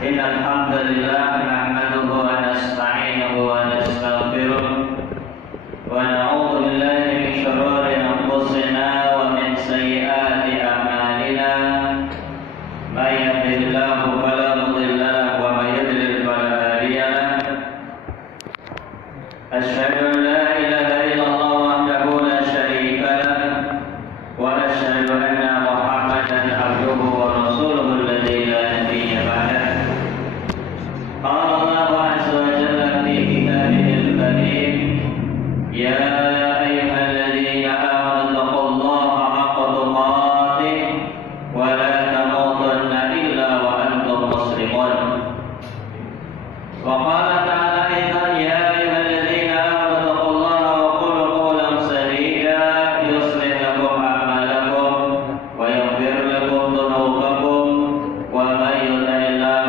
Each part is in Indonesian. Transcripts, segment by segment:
Innal hamdalillah nahmaduhu wa nasta'inuhu wa nastaghfiruh wa na'udzu billahi min shururi anfusina wa min sayyiati a'malina. May yahdihillahu fala mudilla lahu wa may yudlil fala hadiya lahu. Asyhadu an la ilaha illallah wahdahu la syarika lahu wa asyhadu anna Muhammadan abduhu wa rasuluhu alladzi la nabiyya ba'dahu. قال الله عز وجل في كتابه الكريم يا أيها الذين آمنوا اتقوا الله حق تقاته ولا تموتن إلا وأنتم مسلمون. وقال تعالى أيضا يا أيها الذين آمنوا اتقوا الله وقولوا قولا سديدا يصلح لكم أعمالكم ويغفر لكم ذنوبكم ومن يطع الله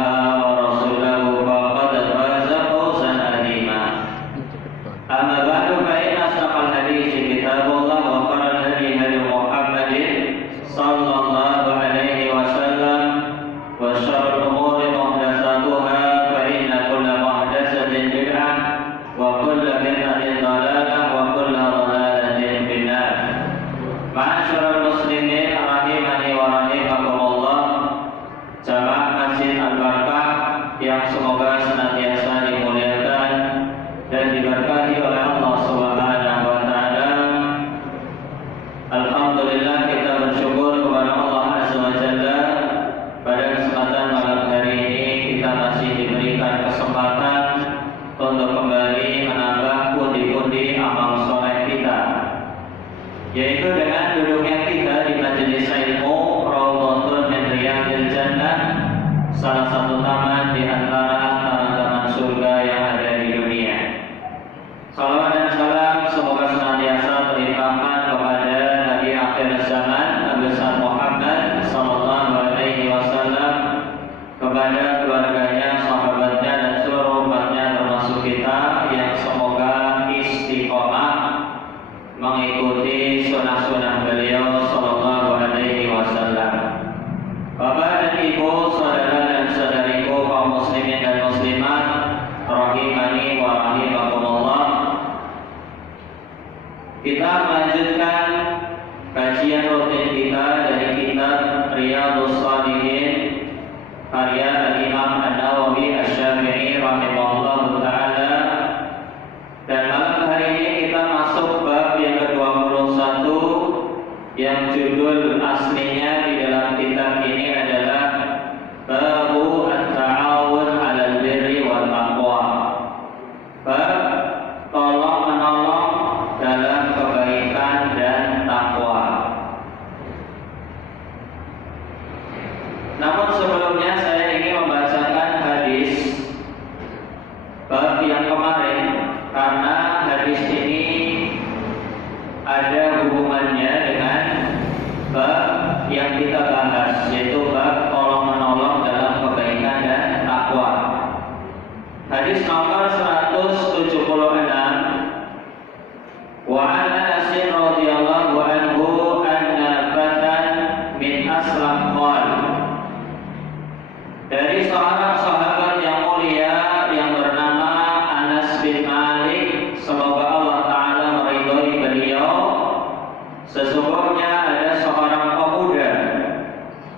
أما بعد فإن أصدق الحديث كتاب الله وخير الهدي هدي محمد صلى الله عليه وسلم وشر الأمور محدثاتها فإن كل محدثة بدعة وكل بدعة ضلالة وكل ضلالة في النار. معاشر المسلمين rahimani wa rahimakumullah, jamaah Masjid Al-Barkah yang semoga senantiasa dimuliakan dan diberkahi oleh Allah Subhanahu wa taala. Alhamdulillah, kita bersyukur kepada Allah Azza wa Jalla pada kesempatan malam hari ini kita masih diberikan kesempatan untuk kembali menambah pundi-pundi amal soleh kita, yaitu dengan duduknya kita di majelis ilmu Raudhatun min Riyadil Jannah, salah satu taman di antara taman-taman surga yang ada di dunia. Salawat dan salam semoga senantiasa terlimpahkan kepada Nabi akhir zaman Nabi Muhammad sallallahu alaihi wasallam, kepada keluarganya, sahabatnya dan seluruh umatnya termasuk kita yang semoga istiqomah mengikuti sunnah-sunnah beliau sallallahu alaihi wasallam. Bapak dan Ibu, saudara dan saudariku kaum muslimin dan muslimat rahimani wa rahimakumullah, kita melanjutkan kajian rutin kita dari kitab Riyadhus Shalihin karya Al-Imam An-Nawawi Asy-Syafi'i rahimahullahu taala. Dan malam hari ini kita masuk bab yang ke-21 yang judul aslinya di dalam kitab ini adalah Babu At-Ta'awun 'alal Birri wal Taqwa. Bab tolong menolong dalam kebaikan dan takwa. Namun sebelumnya saya ingin membacakan hadis bab yang kemarin, karena hadis ini ada hubungannya dengan bab yang kita bahas, yaitu bab tolong menolong dalam kebaikan dan takwa. Hadis nomor 176, wa an Anas radhiyallahu anhu anna fatan min Aslam qala, dari seorang sahabat yang mulia yang bernama Anas bin Malik, semoga Allah taala meridhai beliau, sesungguhnya ada seorang pemuda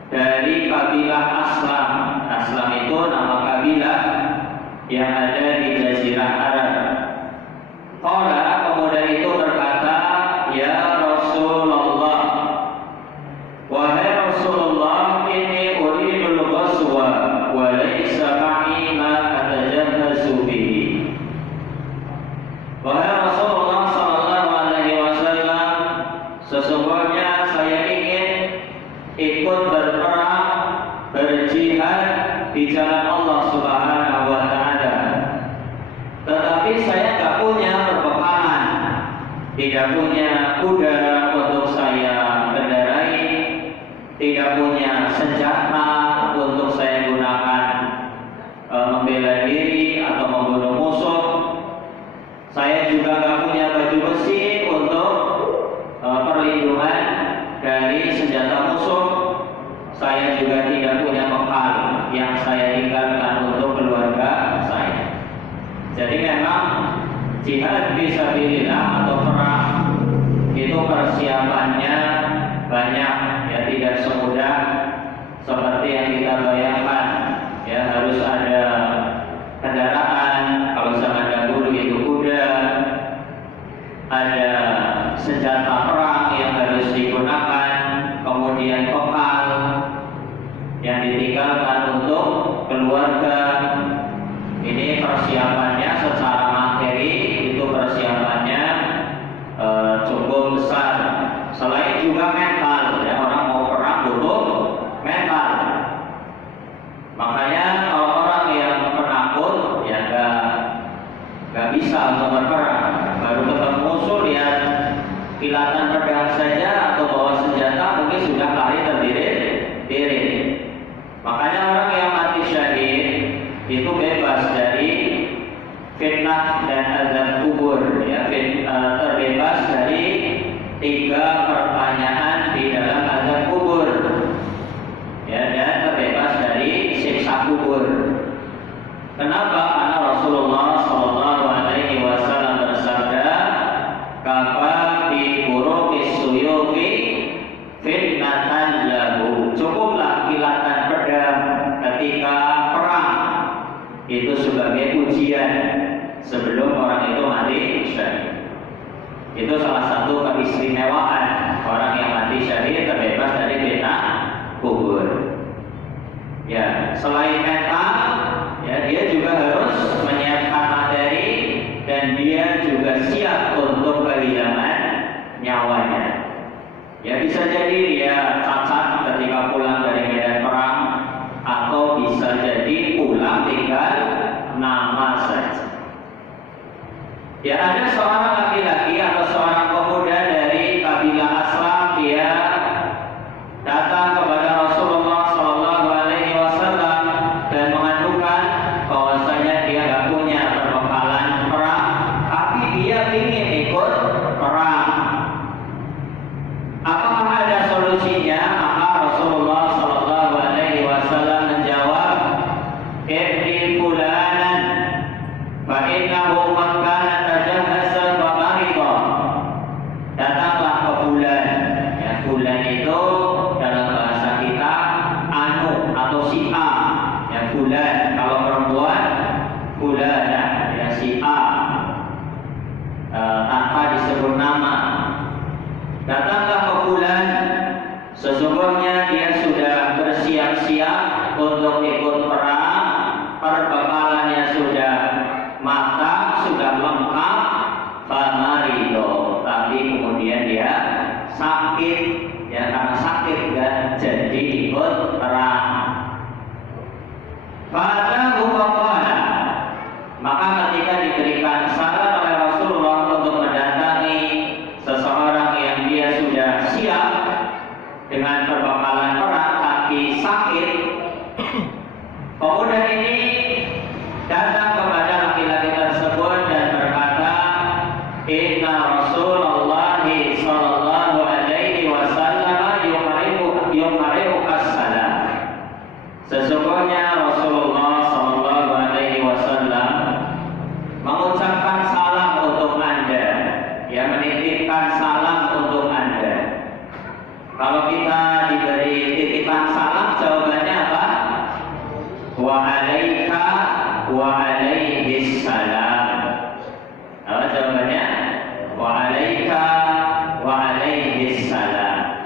dari kabilah Aslam. Aslam itu nama kabilah yang ada di Jazirah Arab. Qala, pemuda itu berkata, ya Rasulullah, wahai Rasulullah, inni uridul ghazwa wa laysa ma'i ma atajahhazu bihi. Wahai Rasulullah sallallahu alaihi wasallam, sesungguhnya saya ingin ikut berperang, berjihad di jalan Allah Subhanahu wa taala. Tetapi saya tidak punya perbekalan, tidak punya kuda untuk saya kendarai, tidak punya senjata untuk saya gunakan membela diri atau membunuh musuh. Saya juga tidak punya baju besi untuk perlindungan dari senjata musuh. saya juga tidak punya bekal yang saya tinggalkan untuk keluarga saya. Jadi memang jihad fisabilillah atau perang itu persiapannya banyak, ya tidak semudah seperti yang kita bayangkan. Ya harus ada kendaraan, kalau zaman dahulu itu kuda, ada senjata perang yang harus digunakan, kemudian bekal yang ditinggalkan untuk keluarga. Ini persiapannya secara materi, itu persiapannya cukup besar. Selain juga mental, ya orang mau perang butuh mental. Makanya kalau orang yang penakut ya nggak bisa untuk berperang. Baru ketemu musuh, lihat kilatan pedang saja atau bawa senjata mungkin sudah lari terdiri. Makanya orang yang mati syahid itu bebas dari fitnah dan azab kubur, ya, terbebas dari 3 pertanyaan di dalam azab kubur, ya, dan terbebas dari siksa kubur. Kenapa? Karena Rasulullah SAW bersabda, "Kafa bi buruqis suyufi fitnatan lahu." Cukuplah kilatan pedang ketika perang itu sebagai ujian sebelum orang itu mati syahid. Itu salah satu keistimewaan orang yang mati syahid, terbebas dari fitnah kubur. Ya, selain mental, ya dia juga harus menyiapkan materi dan dia juga siap untuk kehilangan nyawanya. Ya bisa jadi dia cacat ketika pulang dari medan perang, atau bisa jadi pulang tinggal nama saja. Ya ada seorang laki-laki atau seorang pemuda dari kabilah Aslam, dia datang kepada Rasulullah SAW dan mengadukan bahwasanya dia tidak punya perbekalan perang, tapi dia ingin ikut perang. Apakah ada solusinya? Maka Rasulullah SAW menjawab, "Ibni fulanan fa innahu man kana tajahhaza wa marida." Datanglah ke fulan. Ya, fulan itu dalam bahasa kita anu atau si A. Ya, fulan kalau perempuan fulana, ya si A, tanpa disebut nama. Datanglah ke fulan, sesungguhnya dia sudah bersiap-siap untuk ikut perang, perbekalannya sudah matang, sudah lengkap, famarido, tapi kemudian dia sakit, ya karena sakit dan jadi ikut perang. Fatahu faqala, maka ketika diberikan saran oleh Rasulullah untuk mendatangi seseorang yang dia sudah siap dengan perbekalan perang tapi sakit, pemuda ini datang kepada laki-laki tersebut dan berkata, "Inna Rasulullah sallallahu alaihi wasallam yuqri'uka salam." Sesungguhnya Rasulullah sallallahu alaihi wasallam mengucapkan salam untuk Anda, ya menitipkan salam untuk Anda. Kalau kita diberi titipan salam, jawabannya apa? Wa alaika wa alaihis salam. Apa jawabannya? Wa alaika wa alaihis salam.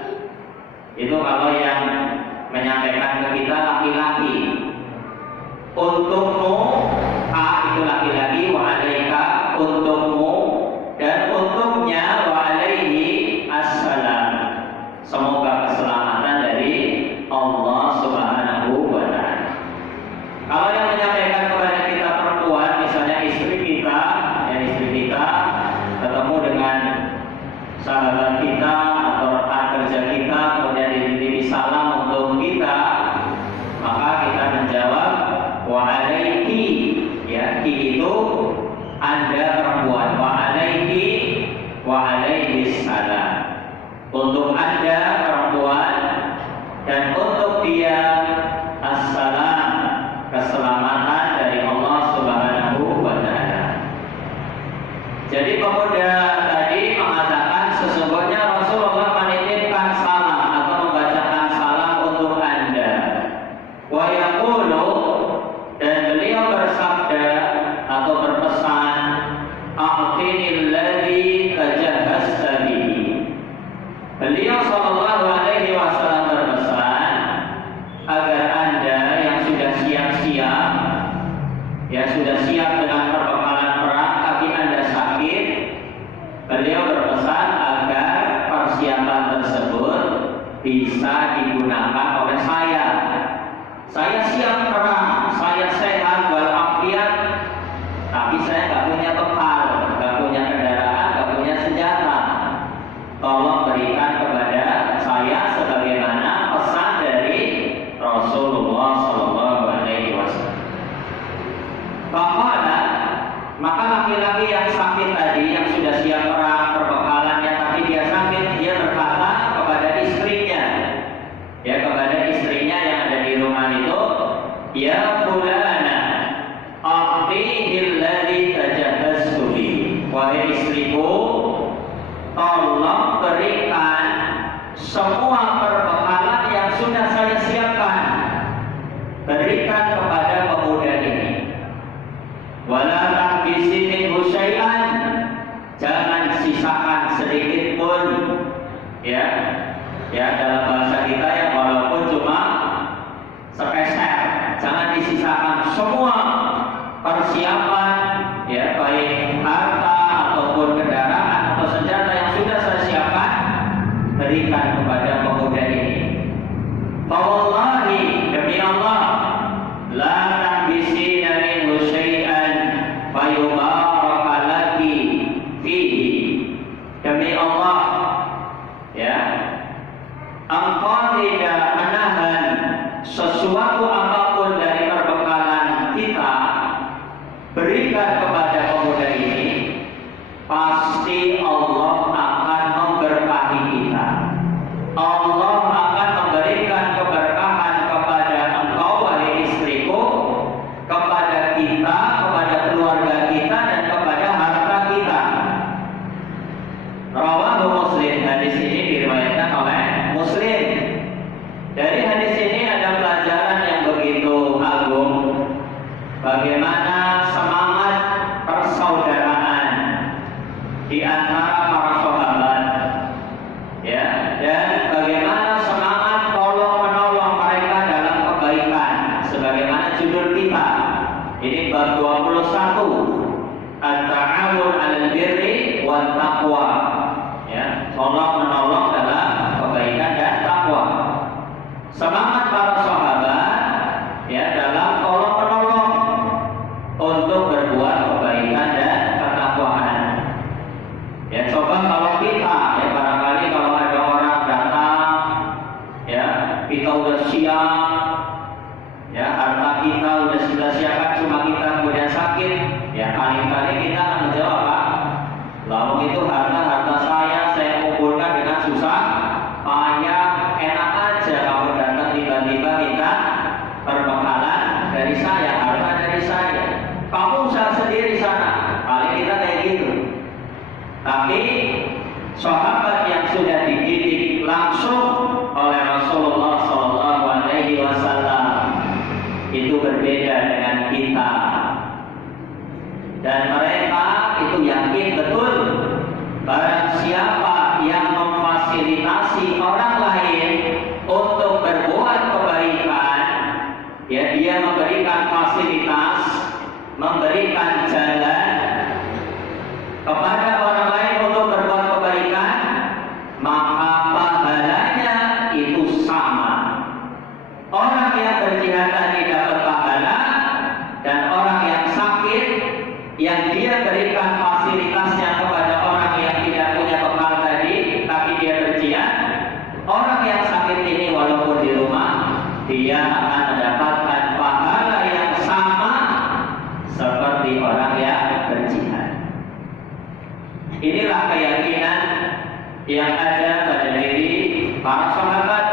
Itu kalau yang menyampaikan ke kita laki-laki. Untukmu, A itu laki-laki, wa alaika untukmu, dan untuknya wa alaihi assalam. Semoga keselamatan dari Allah Subhanahu wa ta'ala. Kalau yang menyampaikan kepada kita perempuan, misalnya istri kita ketemu dengan sahabat kita atau rekan kerja kita, kemudian dititipi salam untuk kita, maka kita menjawab wa alaiki, ya ki itu Anda perempuan, wa alaiki wa alaihis salam. Untuk Anda perempuan dan untuk dia bisa digunakan oleh saya. Saya siap perang, saya sehat walafiat, tapi saya nggak punya bekal, nggak punya kendaraan, nggak punya senjata. Tolong berikan kepada saya sebagaimana pesan dari Rasulullah Sallallahu Alaihi Wasallam. Faqala, maka laki-laki yang sakit tadi, yang sudah siap perang perbekalannya, tapi dia sakit, dia berkata kepada istrinya, ya kepada istrinya yang ada di rumah itu, ya fulana, a'tihil ladzi tajahhaztu bi. Wahai istriku, tolong berikan semua perbekalan yang sudah saya siapkan, berikan kepada pemuda ini. Wala tahbisi minhu syai'an, jangan sisakan sedikit pun, ya dalam bahasa kita ya, walaupun cuma sepeser, jangan disisakan semua persiapan, ya baik harta ataupun kendaraan atau senjata yang sudah saya siapkan, berikan kepada pemuda ini. Fawallahi, demi Allah, la tahbisina minhu syai'an fayubaraka laki fihi. Demi Allah, ya, engkau tidak menahan sesuatu apapun dari perbekalan kita, berikan kepada pemuda ini, pasti Allah akan memberkahi kita. Allah akan memberikan keberkahan kepada engkau, wahai istriku, kepada kita, kepada keluarga kita, dan kepada harta kita. Rawahu Muslim. Hadis ini diriwayatkan oleh Muslim. Dari hadis ini ada pelajaran yang begitu agung, bagaimana semangat persaudaraan di antara para sahabat, ya, dan bagaimana semangat tolong menolong mereka dalam kebaikan, sebagaimana judul kita. Ini bab 21, at-ta'awun 'alal birri wat taqwa, ya, tolong menolong dalam kebaikan dan takwa. Semangat para sahabat, ya, dalam tolong menolong untuk berbuat kebaikan dan ketakwaan. Ya, coba kalau kita, ya, barangkali kalau ada orang datang, ya, kita udah siap, ya, harta kita udah siapkan, cuma kita kemudian sakit, ya, kali-kali kita akan menjawab, Pak, lalu itu harta saya kumpulkan dengan susah payah, enak aja kamu datang tiba-tiba minta perbekalan dari saya, harta dari saya, kamu usaha sendiri sana. Paling kita kayak gitu. Tapi sahabat yang sudah dididik langsung oleh Rasulullah Sallallahu Alaihi Wasallam itu berbeda dengan kita, dan mereka itu yakin betul barang siapa yang memfasilitasi orang lain untuk berbuat kebaikan, ya, dia memberikan fasilitas, memberikan jalan kepada orang lain untuk berbuat kebaikan, maka pahalanya itu sama. Orang yang berjihad tadi dapat pahala, dan orang yang sakit yang dia berikan fasilitasnya kepada orang yang tidak punya bekal tadi, tapi dia berjihad, orang yang sakit ini walaupun di rumah, dia akan mendapatkan pahala yang sama seperti orang yang berjihad. Inilah keyakinan yang ada pada diri para sahabat,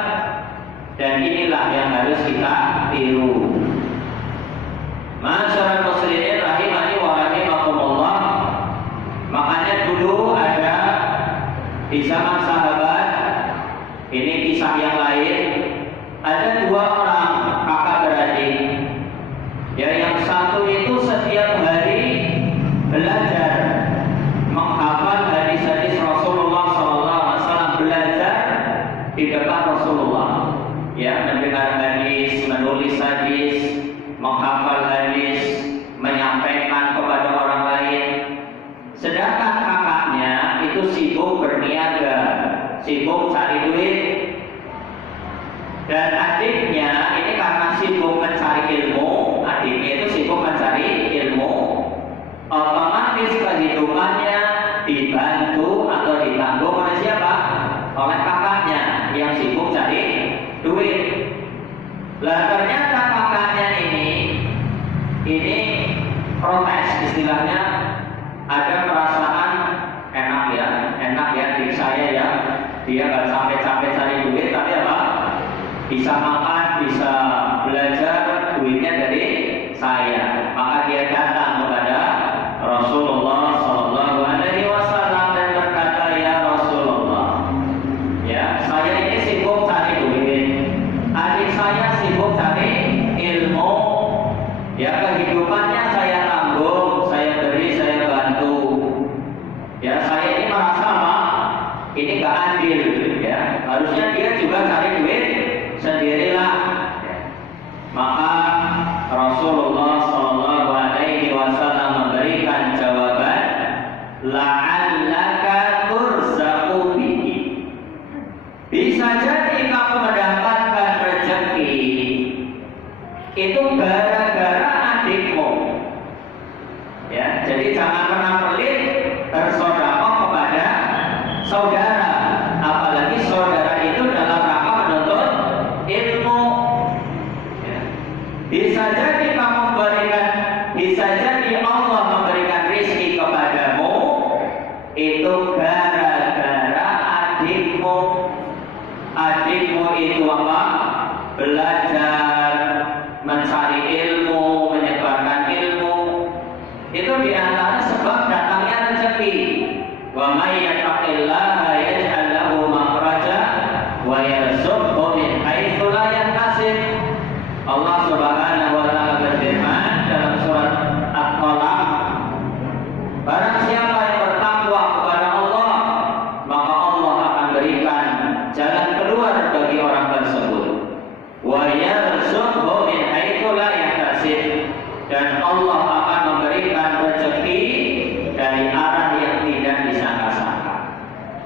dan inilah yang harus kita tiru. Masyarakat muslimin rahimani wa rahimakumullah. Makanya dulu ada di zaman sahabat, ini kisah yang lain, ada dua orang kakak beradik, ya, yang satu itu setiap hari belajar menghafal hadis-hadis Rasulullah SAW, belajar di depan Rasulullah, ya, mendengar hadis, menulis hadis, menghafal hadis, menyampaikan kepada orang lain. Sedangkan kakaknya itu sibuk berniaga, sibuk cari duit. Dan adiknya ini karena sibuk mencari ilmu, adiknya itu sibuk mencari ilmu, otomatis kehidupannya dibantu atau ditanggung oleh siapa? Oleh kakaknya yang sibuk cari duit. Lah ternyata kakaknya ini protes, istilahnya ada perasaan enak ya adik saya ya, dia gak sampai-sampai cari duit tapi apa? Bisa makan, bisa belajar, duitnya dari saya. Maka dia datang kepada Rasulullah Sallallahu Alaihi Wasallam dan berkata, ya Rasulullah, ya saya ini sibuk cari duit, adik saya sibuk cari ilmu, ya kehidupannya saya tanggung, saya beri, saya bantu. Ya saya ini merasa apa? Ini gak adil, ya harusnya dia juga cari duit sendirilah. Maka Rasulullah Sallallahu Alaihi Wasallam memberikan jawaban, la'allaka turzaqu bihi. Bisa jadi kamu mendapatkan rezeki itu gara-gara adikmu. Ya, jadi jangan pernah pelit bersedekah kepada saudara, apalagi saudara itu dalam rangka menuntut ilmu. Ya. Bisa jadi kamu memberikan, bisa jadi Allah memberikan rezeki kepadamu itu gara-gara adikmu. Adikmu itu apa? Belajar, mencari ilmu, menyebarkan ilmu. Itu diantara sebab datangnya rezeki. Wa may yattaqillaha yaj'al lahu makhraja wa yarzuqhu min haitsu la yahtasib. Allah Subhanahu wa taala berfirman dalam surat At-Talaq, barang siapa yang bertakwa kepada Allah, maka Allah akan berikan jalan keluar bagi orang tersebut. Wa yarzuqhu min haitsu la yahtasib, dan Allah akan memberikan rezeki dari arah yang tidak disangka-sangka.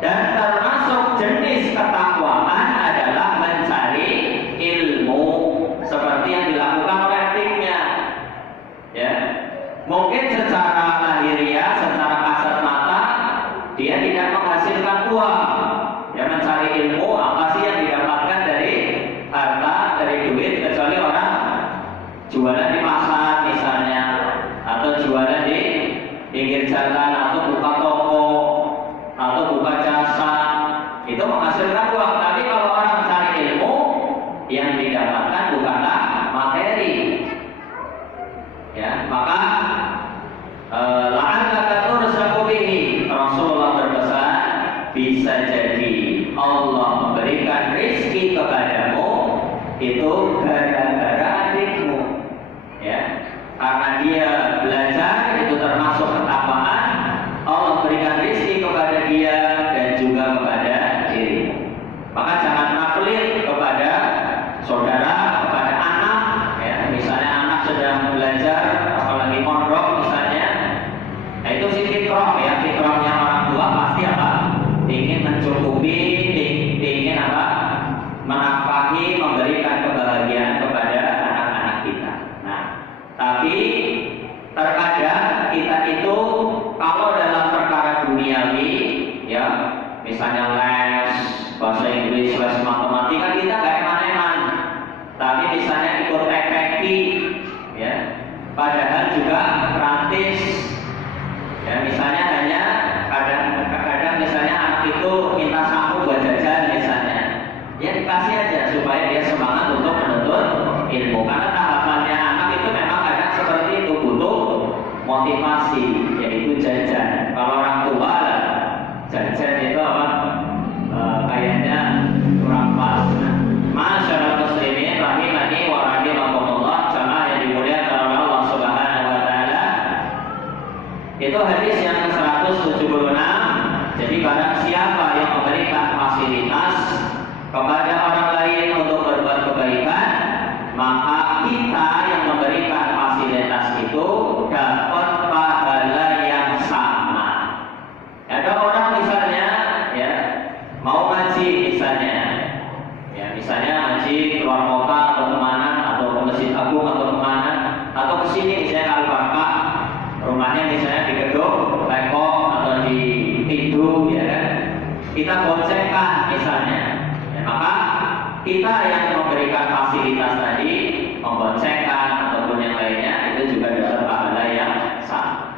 Dan termasuk jenis ketakwaan adalah mencari ilmu seperti yang dilakukan oleh adiknya. Ya, mungkin secara lahiriah, secara kasat mata dia tidak menghasilkan uang. Ya, mencari ilmu apa sih yang didapatkan dari harta, dari duit, kecuali orang jualan di pasar misalnya, atau jualan di pinggir jalan, atau buka toko, atau buka jasa, itu menghasilkan uang. Tapi kalau orang mencari ilmu, yang didapatkan bukanlah materi. Ya, maka la'allaka turzaqu bihi. Rasulullah berpesan, bisa jadi Allah memberikan rezeki kepadamu itu gara-gara adikmu. Ya, karena dia belajar, itu termasuk ketakwaan. Allah berikan rezeki kepada dia dan juga kepada dirimu. Maka jangan pelit kepada saudara, kepada anak. Ya, misalnya anak sedang belajar, apalagi mondok misalnya, nah itu sih fitrah ya, fitrahnya orang tua pasti apa? Ingin mencukupi, ingin apa? Menafkahi, memberikan kebahagiaan kepada anak-anak kita. Nah, tapi terkadang kita itu kalau dalam perkara duniawi, ya, misalnya les bahasa Inggris, les matematika, kita gak eman-eman. Tapi misalnya ikut TPQ, ya, padahal juga gratis. Ya, misalnya hanya kadang misalnya anak itu minta sapu buat jajan misalnya, ya dikasih aja supaya dia semangat untuk menuntut ilmu. Karena tahapannya anak itu memang kadang seperti itu, butuh motivasi, yaitu jajan. Kalau orang tua jajan itu apa? Kayaknya kurang pas. Masyaallah muslimin rahimani wa rahimakumullah, jamaah yang dimuliakan oleh Allah Subhanahu wa taala. Itu hadis yang ke-176. Jadi barang siapa yang memberikan fasilitas kepada orang lain untuk berbuat kebaikan, maka kita yang memberikan fasilitas itu dapat pahala haji keluar kota atau kemana, atau ke Masjid Agung atau kemana, atau ke sini misalnya Al-Barkah, rumahnya misalnya di Gedung Lekok atau di Tidu, ya kan? Kita boncengkan misalnya, ya, maka kita yang memberikan fasilitas tadi, memboncengkan ataupun yang lainnya, itu juga dapat pahala yang sama.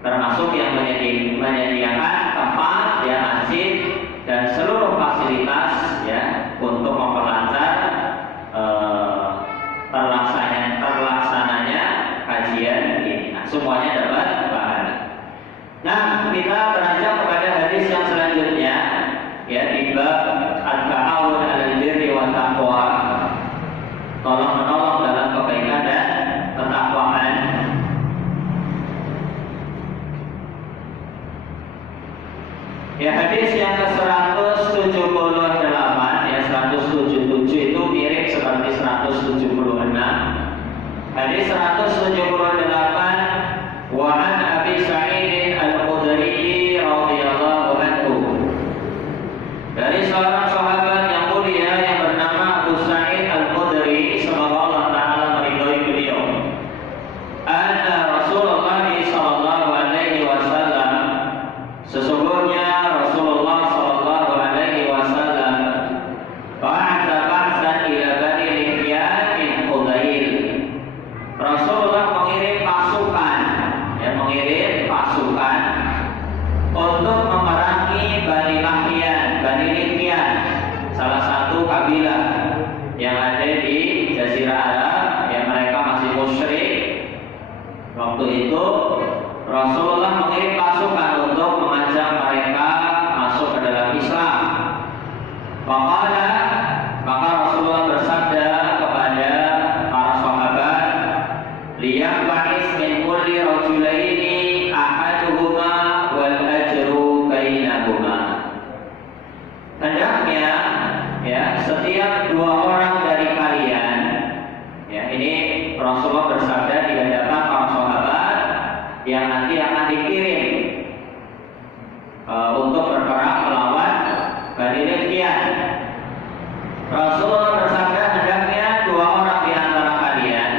Termasuk yang menyediakan tempat, ya, masjid dan seluruh fasilitas, ya, untuk memperlancar terlaksananya kajian ini. Nah, semuanya dapat pahala. Nah, kita beranjak kepada hadis yang selanjutnya, ya, di bab at-ta'awun 'alal birri wat taqwa, tolong menolong dalam kebaikan dan ketakwaan. Ya, hadis yang ke-178, ya, 177 itu mirip seperti 176. Hadis 178, wa an Abi Sa'id Al-Khudri radhiyallahu anhu, dari seorang sahabat yang mulia yang bernama Abu Sa'id Al-Khudri, semoga Allah Ta'ala meridhai beliau. Anna Rasulullah sallallahu alaihi wasallam, sesungguhnya Rasulullah sallallahu alaihi wasallam ba'atsa ba'san ila Bani Lihyan min Hudail. Rasulullah mengirim pasukan, ya, mengirim pasukan untuk memerangi Bani Lihyan. Bani Lihyan salah satu kabilah yang ada di Jazirah Arab, yang mereka masih musyrik. Waktu itu Rasulullah mengirim pasukan untuk mengajak mereka masuk ke dalam Islam. Maka Rasulullah bersabda kepada para sahabat, liyaqba'is min kulli rajulaini ahaduhuma wal ajru bainahuma. Hendaknya, ya, setiap dua orang dari kalian, ya, ini Rasulullah bersabda di hadapan para sahabat yang nanti akan dikirim untuk berperang melawan Bani Lihyan. Rasulullah bersabda, hendaknya dua orang di antara kalian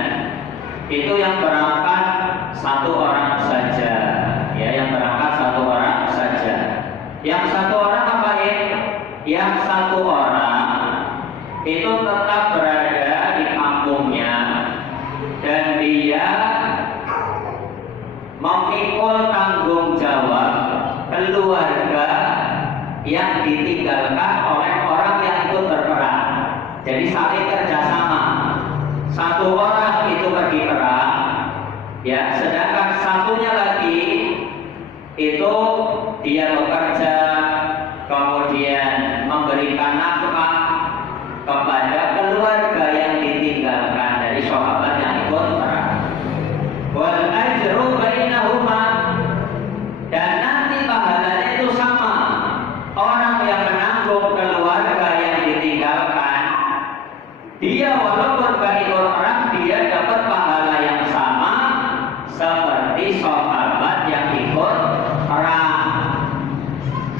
itu yang berangkat satu orang saja, ya, yang berangkat satu orang saja. Yang satu orang apa ini? Yang satu orang itu tetap berada di kampungnya dan dia memikul tanggung jawab keluarga yang ditinggalkan oleh orang yang ikut berperang. Jadi saling kerjasama. Satu orang itu pergi perang, ya, sedangkan satunya lagi itu dia bekerja, kemudian memberikan nafkah kepada keluarga yang ditinggalkan dari sahabat yang ikut perang. Wal ajru bainahuma, dan nanti pahalanya itu sama. Orang yang menanggung keluarga yang ditinggalkan, dia walaupun ikut perang, dia dapat pahala yang sama seperti sahabat yang ikut perang.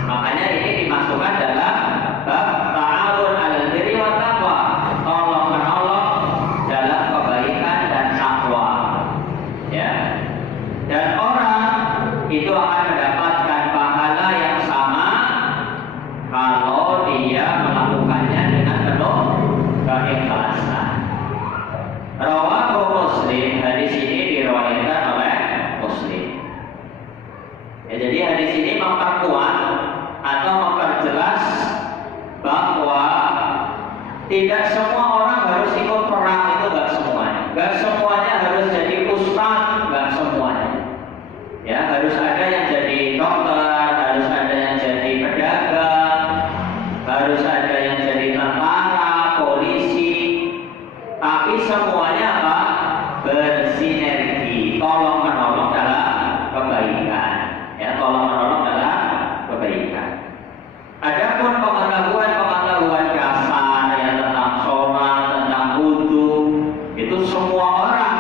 Makanya ini dimasukkan dalam bab ta'awun 'alal birri wat taqwa, tolong menolong dalam kebaikan dan takwa, ya. Dan orang itu akan mendapatkan pahala yang sama kalau dia melakukannya dengan penuh keikhlasan. Rawahu Muslim, hadis ini diriwayatkan oleh Muslim. Ya, jadi hadis ini memperkuat atau memperjelas bahwa tidak semua orang harus ikut perang, itu enggak semuanya. Enggak semuanya harus jadi ustaz, enggak semuanya. Ya, harus ada yang jadi dokter, harus ada yang jadi pedagang, harus ada yang jadi tentara, polisi. Tapi semuanya apa? Bersinergi, tolong menolong dalam kebaikan, ya, tolong menolong dalam kebaikan. Adapun pengetahuan dasar, ya, tentang sholat, tentang wudu, itu semua orang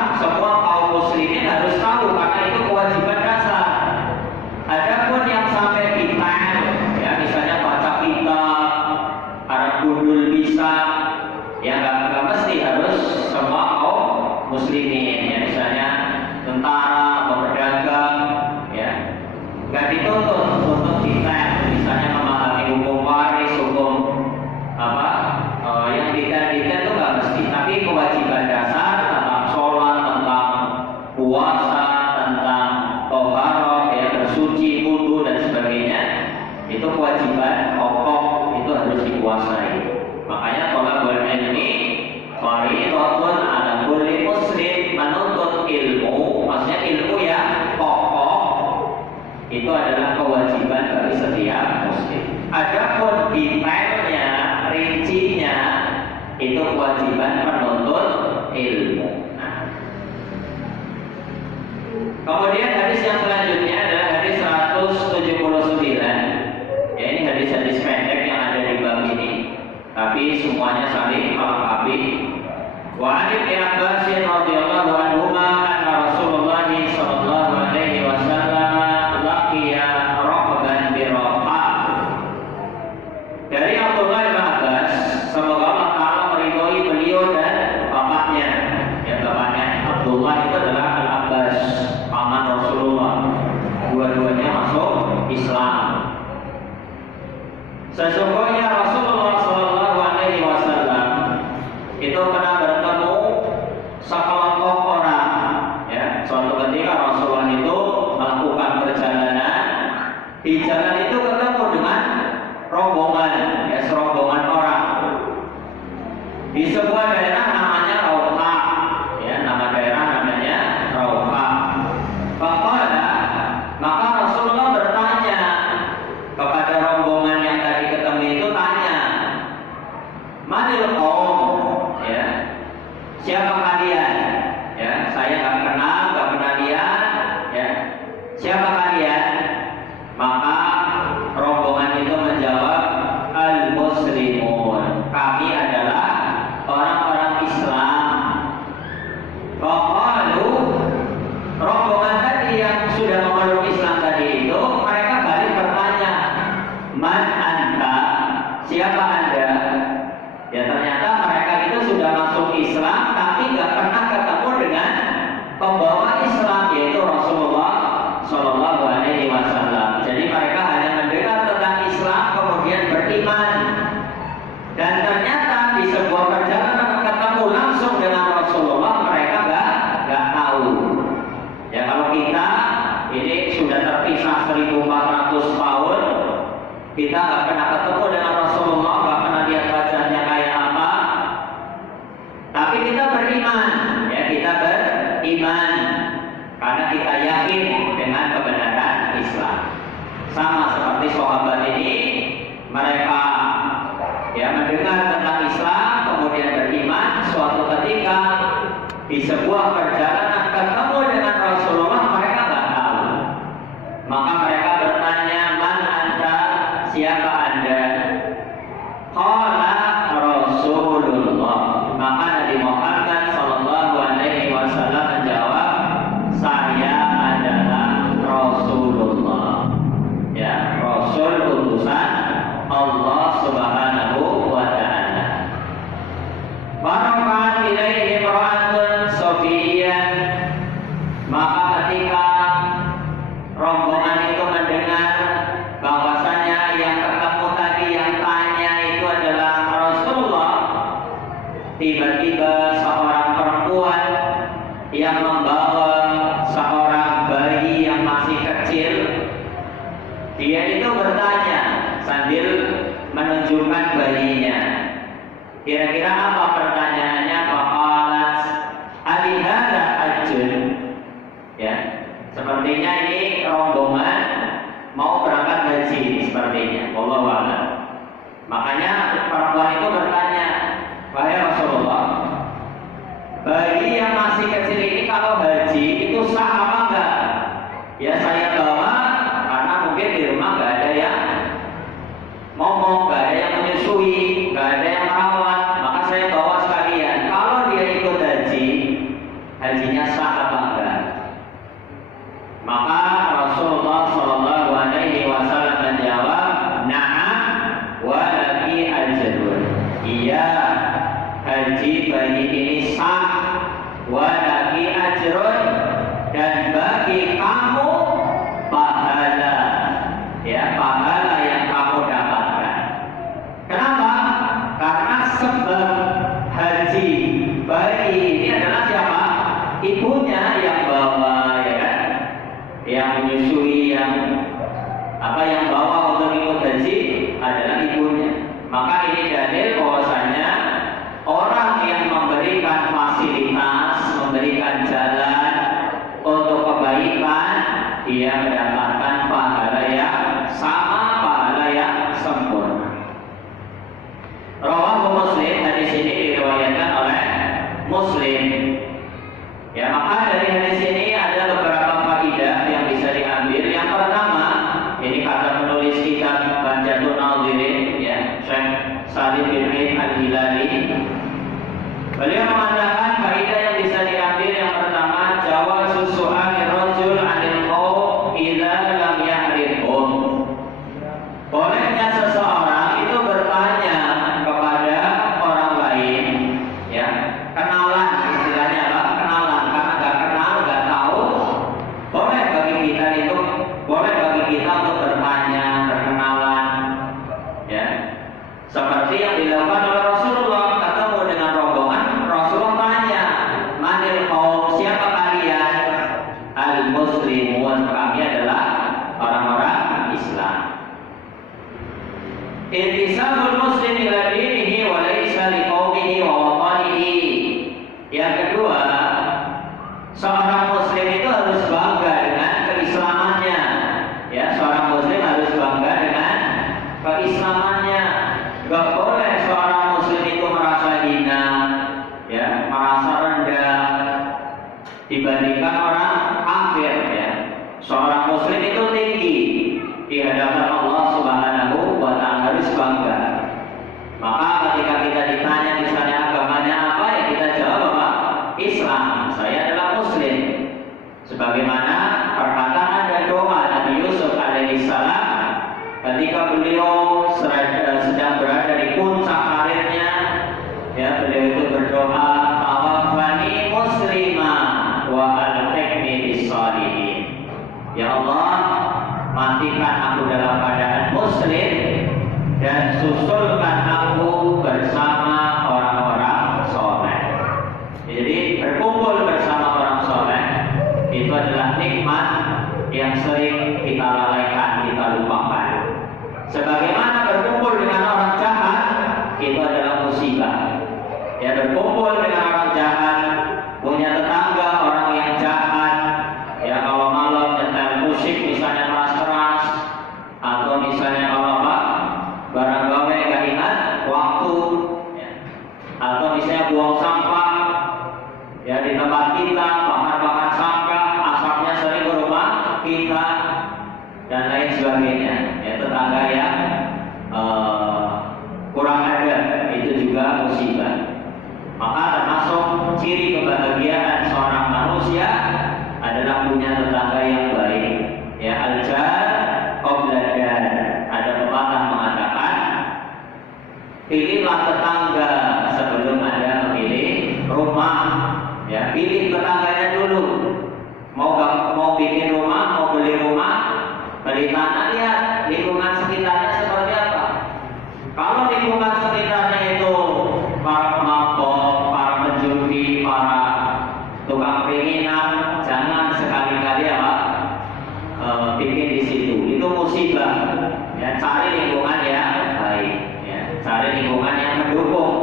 sini, ya misalnya tentara atau pedagang, ya nggak dituntut untuk detail, misalnya memahami hukum waris, hukum yang detail-detail itu nggak mesti, tapi kewajiban dasar tentang sholat, tentang puasa, tentang toharoh, ya bersuci, wudu dan sebagainya, itu kewajiban pokok, itu harus dikuasai. Makanya thalabul ilmi fardhatun 'ala kulli muslim, menuntut ilmu, maksudnya ilmu yang pokok itu adalah kewajiban bagi setiap muslim. Adapun detailnya, rincinya, itu kewajiban penuntut ilmu. Kemudian hadis yang selanjutnya adalah hadis 179. Ya, ini hadis-hadis pendek yang ada di bab ini, tapi semuanya saling melengkapi. Wa 'an Ibnu Abbas radhiyallahu anhuma anna Rasulullah sallallahu alaihi wasallam laqiya raqban bi Raqah. Dari Abdullah bin Abbas, semoga Allah Ta'ala meridhoi beliau dan bapaknya. Ya, bapaknya Abdullah itu adalah Al-Abbas, paman Rasulullah. Dua-duanya masuk Islam. Sesungguhnya Rasulullah sallallahu alaihi wasallam itu pernah bertemu sekelompok orang, ya. Suatu ketika Rasulullah itu melakukan perjalanan, di jalan itu ketemu dengan rombongan, ya, serombongan orang di sebuah daerah namanya Rauqah, ya, nama daerah namanya Rauqah. Maka Rasulullah bertanya kepada rombongan yang tadi ketemu itu, tanya, Manil qaum, ya, siapa kalian? Ya, saya nggak kenal lihat, ya, siapa kalian? Maka rombongan itu menjawab, al-muslimun, kami adalah orang-orang Islam. Qalu, rombongan tadi yang sudah memeluk Islam tadi itu, mereka balik bertanya, man anta, siapa anda? Ya, ternyata mereka itu sudah masuk Islam tapi nggak pernah ketemu dengan pembawa Islam, yaitu Rasulullah Shallallahu Alaihi Wasallam. Jadi mereka hanya mendengar tentang Islam kemudian beriman, dan ternyata di sebuah perjalanan ketemu langsung dengan Rasulullah, mereka nggak tahu. Ya, kalau kita ini sudah terpisah 1400 tahun, kita nggak pernah ketemu dengan Rasulullah, nggak pernah lihat wajahnya kayak apa, tapi kita beriman, ya, kita beriman karena kita yakin dengan kebenaran Islam. Sama seperti sahabat ini, mereka, ya, mendengar tentang Islam kemudian beriman. Suatu ketika di sebuah perjalanan ketemu dengan Rasulullah, mereka nggak tahu, maka mereka bertanya, man anta, siapa anda? Qala Rasulullah, maka Nabi Muhammad sallallahu alaihi wasallam menjawab, saya adalah Rasulullah, ya, Rasul utusan Allah Subhanahu wa ta'ala. Barafat ilaihi imra'atun Sofiyah, maka ketika rombongan itu mendengar bahwasanya yang ketemu tadi, yang tanya itu adalah Rasulullah, tiba-tiba seorang perempuan yang membawa seorang bayi yang masih kecil, dia itu bertanya sambil menunjukkan bayinya. Kira-kira apa pertanyaannya? Faqalat alihada ajun, ya, sepertinya ini rombongan mau berangkat haji sepertinya, wallahu a'lam. Makanya perempuan itu bertanya, wahai Rasulullah, bayi yang masih kecil ini kalau haji itu sah apa enggak? Ya, saya bawa karena mungkin di rumah nggak ada yang ngomong, nggak ada yang menyusui, nggak ada yang merawat, maka saya bawa sekalian. Kalau dia ikut haji, hajinya sah apa enggak? Maka Rasulullah Shallallahu Alaihi Wasallam menjawab, na'am walaki ajrun. Iya, haji bayi ini sah, walaki dibandingkan orang kafir ya. Seorang muslim itu tinggi di hadapan Allah Subhanahu wa taala, harus bangga. Maka ketika kita ditanya misalnya agamanya apa, ya kita jawab apa? Islam. Saya adalah muslim. Sebagaimana perkataan dan doa Nabi Yusuf alaihissalam ketika beliau sedang berada di puncak karirnya, ya, beliau itu berdoa, tawaffani muslimah wa alhiqni bis-shalihin. Ya Allah, matikan aku dalam keadaan muslim dan susulkan aku bersama orang-orang soleh. Jadi berkumpul bersama orang soleh itu adalah nikmat yang sering kita lalaikan, kita lupakan. Sebagaimana berkumpul dengan orang jahat itu adalah musibah. Ya, berkumpul dengan orang jahat, punya tetangga orang yang jahat, ya, kalau malam nyetel musik misalnya keras-keras, atau misalnya kalau apa, barang gawe gak ingat waktu, ya, atau misalnya buang sampah, ya, di tempat kita, bakar-bakar sampah, asapnya sering ke rumah kita, dan lain sebagainya. Ya, tetangga yang kurang adab itu juga musibah. Maka termasuk ciri kebahagiaan seorang manusia adalah punya tetangga yang baik. Ya, al-jar qabla dar. Ada pepatah mengatakan, pilihlah tetangga sebelum Anda memilih rumah. Ya, pilih tetangganya dulu. Mau bikin rumah, mau beli rumah, beli tanah, lihat lingkungan sekitarnya seperti apa. Kalau lingkungan sekitarnya itu para pemabok, para penjudi, para tukang penghinaan, jangan sekali-kali apa bikin di situ. Itu musibah. Ya, cari lingkungan yang baik. Ya, cari lingkungan yang mendukung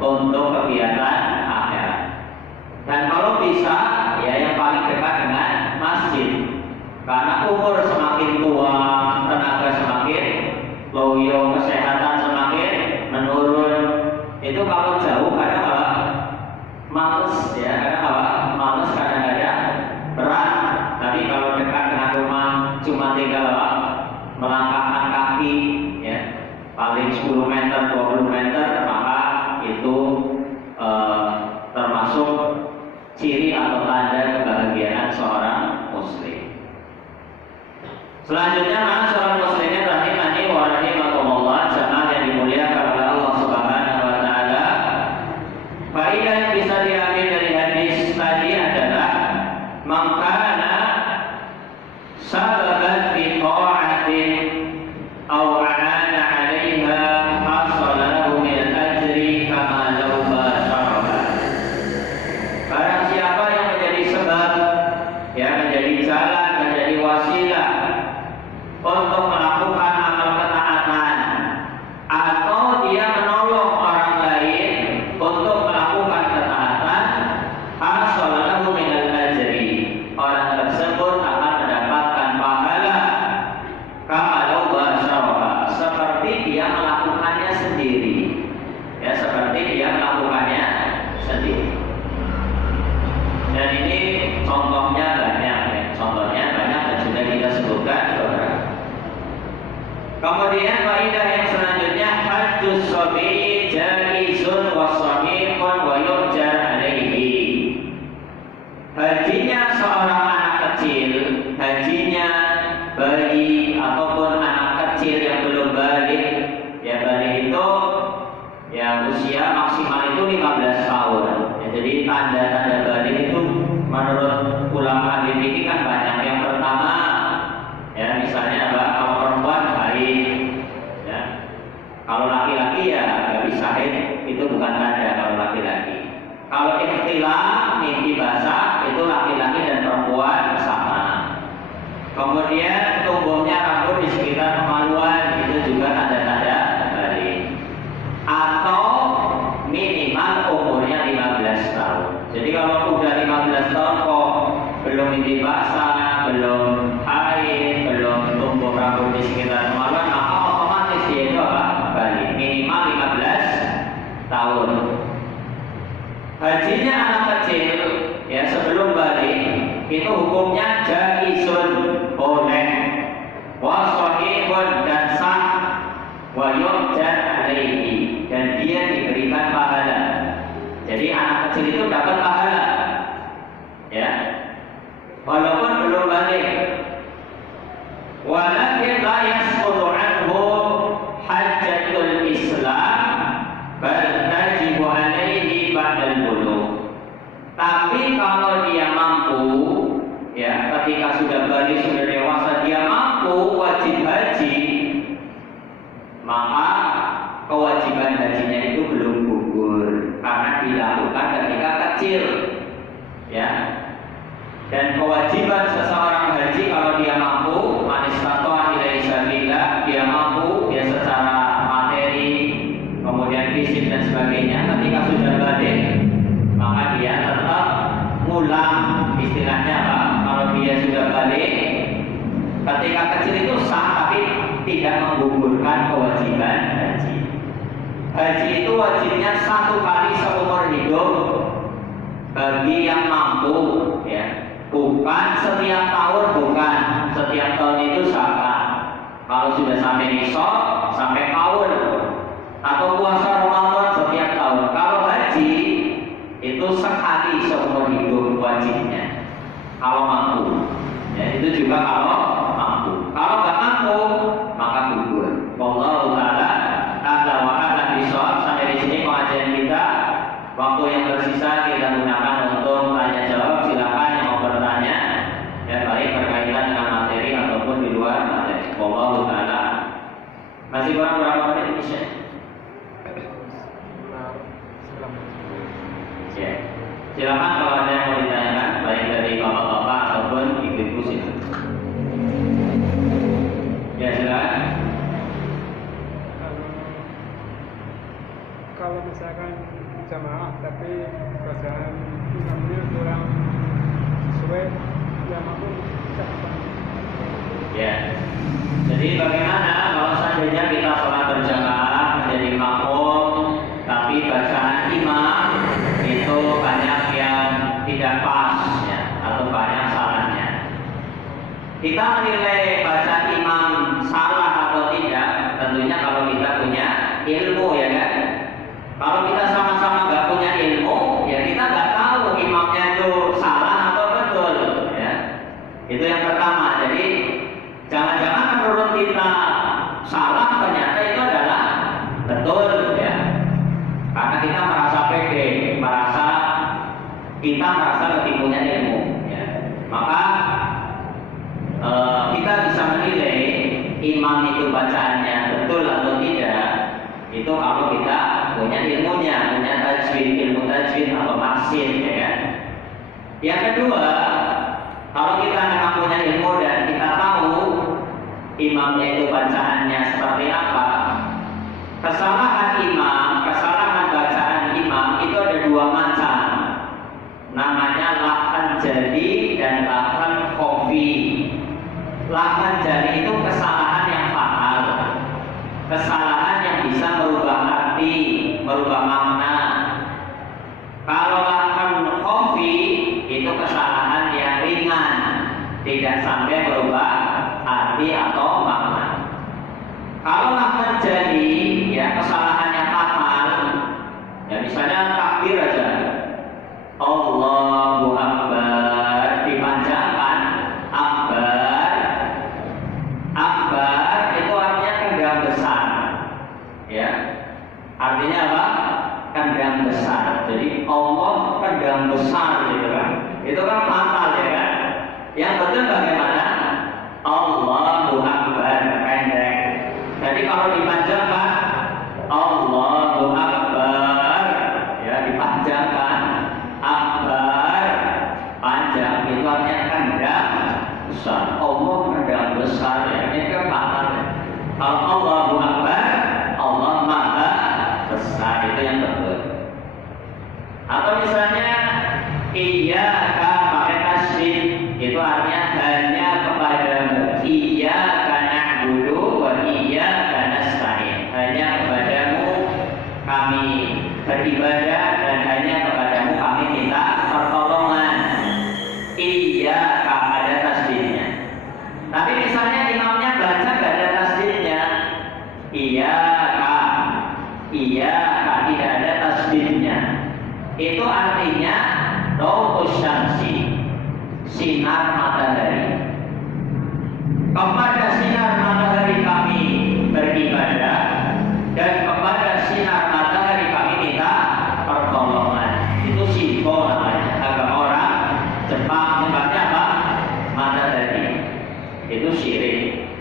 untuk kegiatan akhirat. Dan kalau bisa, ya yang paling dekat dengan masjid. Karena umur semakin tua, tenaga semakin loyo, kesehatan semakin menurun. Itu kalau jauh kadang apa? Males, ya, kadang apa? Males, kadang-kadang berat. Tapi kalau dekat dengan rumah cuma tinggal apa? Melangkahkan kaki, ya, paling 10 meter, 20 meter, maka itu termasuk ciri atau tanda kebahagiaan seorang muslim. Selanjutnya, seorang muslimin rahimani wa rahimakumullah, jamaah yang dimuliakan oleh Allah Subhanahu wa taala. Faedah yang bisa diambil dari hadis tadi adalah mangkana sababan fi ta'atin aw a'ana 'alaiha hasalahu min al-ajri kama law basaraha. Barang siapa yang menjadi sebab, ya, menjadi jalan, menjadi wasilah untuk melakukan amal ketaatan, atau dia menolong orang lain untuk melakukan ketaatan, hasalahu minal ajri, orang tersebut akan mendapatkan pahala kalau basyaraha, seperti dia melakukannya sendiri. Ya, seperti dia melakukannya sendiri. Dan ini contohnya banyak, ya. Contohnya banyak dan sudah kita sebutkan beberapa. Kemudian faedah yang selanjutnya, hajjus shabi jaizun wa sahihun wa yurjar alaihi. Hajinya seorang anak kecil, hajinya bayi ataupun anak kecil yang belum balik, ya, balik itu ya usia maksimal itu 15 tahun. Ya, jadi tanda-tanda balik itu menurut ulama ahli fikih kan banyak. Yang pertama, ya, misalnya apa? Kalau perempuan haid, ya. Kalau laki-laki ya nggak bisa haid, itu bukan tanda kalau laki-laki. Kalau ikhtilam, mimpi basah, itu laki-laki dan perempuan sama. Kemudian tumbuhnya rambut di sekitar kemaluan, itu juga tanda-tanda balik. Atau minimal umurnya 15 tahun. Jadi kalau udah 15 tahun kok belum mimpi basah, belum haid, belum tumbuh rambut di sekitar kemaluan, maka otomatis dia itu apa? Balik. Minimal 15 tahun. Hajinya anak kecil, ya, sebelum balik itu hukumnya jaizun, boleh, wa shahihun dan sah, wa yurjan alaihi dan dia diberikan pahala. Jadi anak kecil itu dapat pahala, ya, walaupun belum balik. Walakin la yasqutu anhu hajjatul Islam bal tajibu alaihi ba'dal bulugh. Tapi kalau dia mampu, ya, ketika sudah balik, sudah dewasa, dia mampu wajib haji, maka kewajiban hajinya itu belum gugur karena dilakukan ketika kecil, ya. Dan kewajiban seseorang haji kalau dia mampu, manistato'a ilaihi sabila, dia mampu, dia secara materi, kemudian fisik dan sebagainya, ketika sudah balik, maka dia tetap ngulang, istilahnya apa? Kalau dia sudah balik, ketika kecil itu sah tapi tidak menggugurkan kewajiban haji. Haji itu wajibnya 1 kali seumur hidup bagi yang mampu, ya. Bukan setiap tahun, bukan setiap tahun itu zakat. Kalau sudah sampai nisab, sampai tahun, atau puasa Ramadan setiap tahun. Kalau haji itu sekali seumur hidup wajibnya. Kalau mampu, ya, itu juga kalau mampu. Kalau nggak mampu, maka gugur. Wallahu ta'ala a'la wa a'lam bishawab. Sampai di sini pengajian kita. Waktu yang tersisa kita gunakan untuk tanya jawab. Silakan yang mau bertanya, ya, baik berkaitan dengan materi ataupun di luar materi. Wallahu ta'ala. Masih kurang berapa menit, Misha? Ya. Silakan kalau ada yang mau ditanyakan, baik dari bapak-bapak ataupun ibu-ibu, silakan. Ya, silakan. Kalau misalkan jamaah tapi bacaan imamnya kurang sesuai, ya mampu bisa. Ya. Jadi bagaimana kalau seandainya kita sholat berjamaah menjadi makmum, tapi bacaan imam itu banyak yang tidak pas, ya, atau banyak salahnya. Kita menilai bacaan imam salah atau tidak tentunya kalau kita punya ilmu, ya kan? Kalau kita sama-sama nggak punya ilmu, ya kita nggak tahu imamnya itu salah atau betul, ya. Itu yang pertama. Jadi jangan-jangan menurut kita salah, ternyata itu adalah betul, ya. Karena kita merasa pede, kita merasa lebih punya ilmu, ya. Maka kita bisa menilai imam itu bacaannya betul atau tidak itu kalau kita punya ilmunya, punya tajwid, ilmu tajwid atau tafsir, ya kan? Yang kedua, kalau kita memang punya ilmu dan kita tahu imamnya itu bacaannya seperti apa, kesalahan imam, kesalahan bacaan imam itu ada 2 macam. Namanya lahkan jali dan lahkan khofi. Lahkan jali itu kesalahan yang fatal, kesalahan yang bisa merubah arti, merubah makna. Kalau lahkan khofi itu kesalahan yang ringan, tidak sampai merubah arti atau makna. Kalau lahkan jali, ya, kesalahannya fatal, ya, misalnya takbir aja, Allahu Akbar dipanjangkan, Akbar itu artinya kendang besar, ya. Artinya apa? Kendang besar. Jadi Allah kendang besar, gitu kan? Itu kan fatal, ya kan? Yang betul bagaimana? Allahu Akbar pendek. Jadi kalau dipanjangkan Allahu Akbar, ya, dipanjangkan Akbar panjang, itu artinya kendang besar. Allah kendang besar, ya, ini kan fatal, ya. Kalau Allahu Akbar, Allah Maha Besar, itu yang betul. Atau misalnya iyyaka pakai tasydid, itu artinya hanya kepadamu. Iyyaka na'budu wa iyyaka nasta'in. Hanya kepadamu kami beribadah dan hanya kepadamu kami minta pertolongan. Iyyaka itu artinya Dawu Syamsi, sinar matahari. Kepada sinar matahari kami beribadah, dan kepada sinar matahari kami minta pertolongan. Itu Shinto namanya. Agama orang Jepang nyebutnya apa? Matahari. Itu syirik.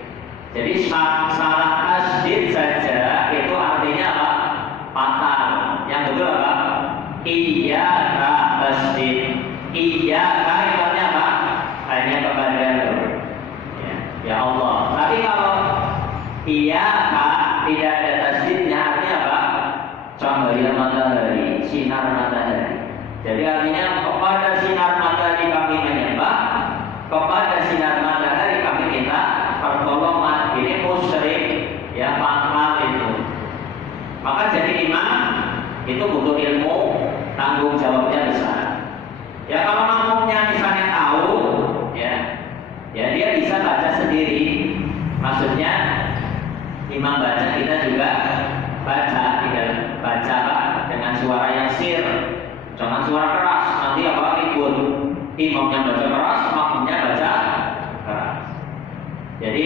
Jadi salah tasdid saja itu artinya apa? Fatal. Yang betul apa? Iyyaka tasdid. Iyyaka itu artinya apa? Hanya kepada ya Allah. Tapi kalau iyyaka tidak ada tasdidnya artinya apa? Cahaya matahari, sinar matahari. Jadi artinya kepada sinar matahari kami menyembah, kepada sinar matahari kami minta pertolongan. Ini musyrik, ya fatal itu. Maka jadi imam itu butuh ilmu, tanggung jawabnya besar. Ya kalau makmumnya misalnya tahu, ya dia bisa baca sendiri. Maksudnya imam baca, kita juga baca, tinggal baca dengan suara yang sir, jangan suara keras. Nanti apa ribut? Imamnya baca keras, makmumnya baca keras. Jadi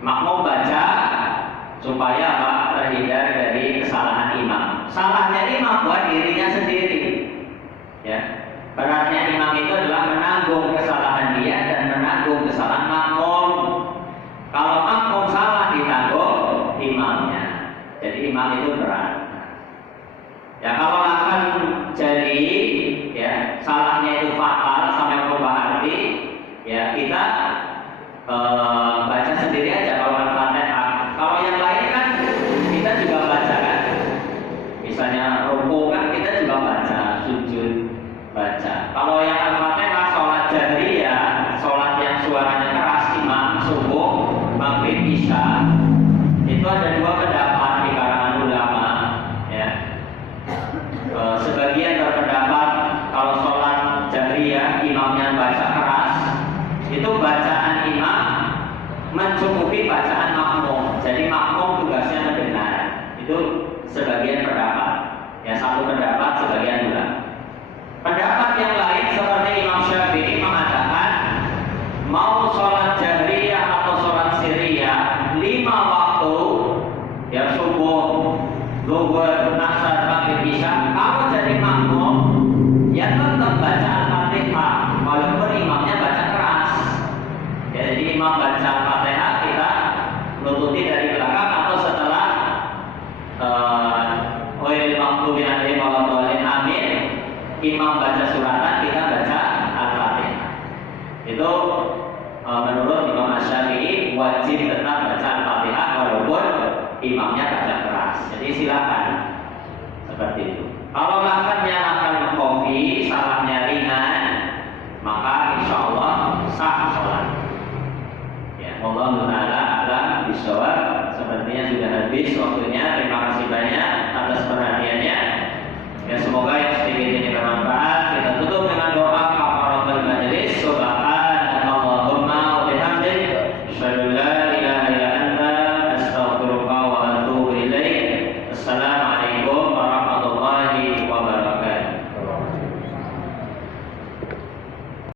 makmum baca supaya apa? Terhindar dari kesalahan imam. Salahnya imam buat dirinya sendiri. Ya, beratnya imam itu adalah menanggung kesalahan dia dan menanggung kesalahan makmum. Kalau makmum salah ditanggung imamnya. Jadi imam itu berat. Ya kalau akan jadi ya salahnya itu fatal sampai berubah arti, ya kita baca sendiri aja kalau Al-Fatihah. Kalau yang lain kan kita juga baca kan. Misalnya ruku kan kita juga baca, sujud baca. Kalau yang Al-Fatihah sholat jahriyah, sholat yang suaranya keras, imam subuh, maghrib, isya, itu ada dua pendapat di kalangan ulama. Ya. Sebagian berpendapat kalau sholat jahriyah imamnya baca keras, itu bacaan imam mencukupi bacaan makmum. Jadi makmum tugasnya mendengar. Itu sebagian pendapat. Ya satu pendapat, sebagian ulama. Pendapat yang lain seperti Imam Syafi'i mengatakan mau sholat jahriyah atau sholat sirriyah 5 waktu, ya subuh, zuhur, asar, maghrib, isya, kalau jadi makmum ya tetap baca Al-Fatihah walaupun imamnya baca keras. Ya, jadi imam baca Al-Fatihah kita nututi dari belakang atau setelah Ghairil maghdubi alaihim waladhdallin amin, imam baca suratan, kita baca Al-Fatihah. Itu menurut Imam Asy-Syafi'i wajib tetap baca Al-Fatihah walaupun imamnya baca keras. Jadi silakan seperti itu. Kalau makannya akan kopi, salahnya ringan, maka insya Allah sah sholat. Ya, Wallahu ta'ala a'lam bishawab. Sepertinya sudah habis waktunya. Terima kasih banyak atas perhatiannya. Ya semoga yang sedikit ini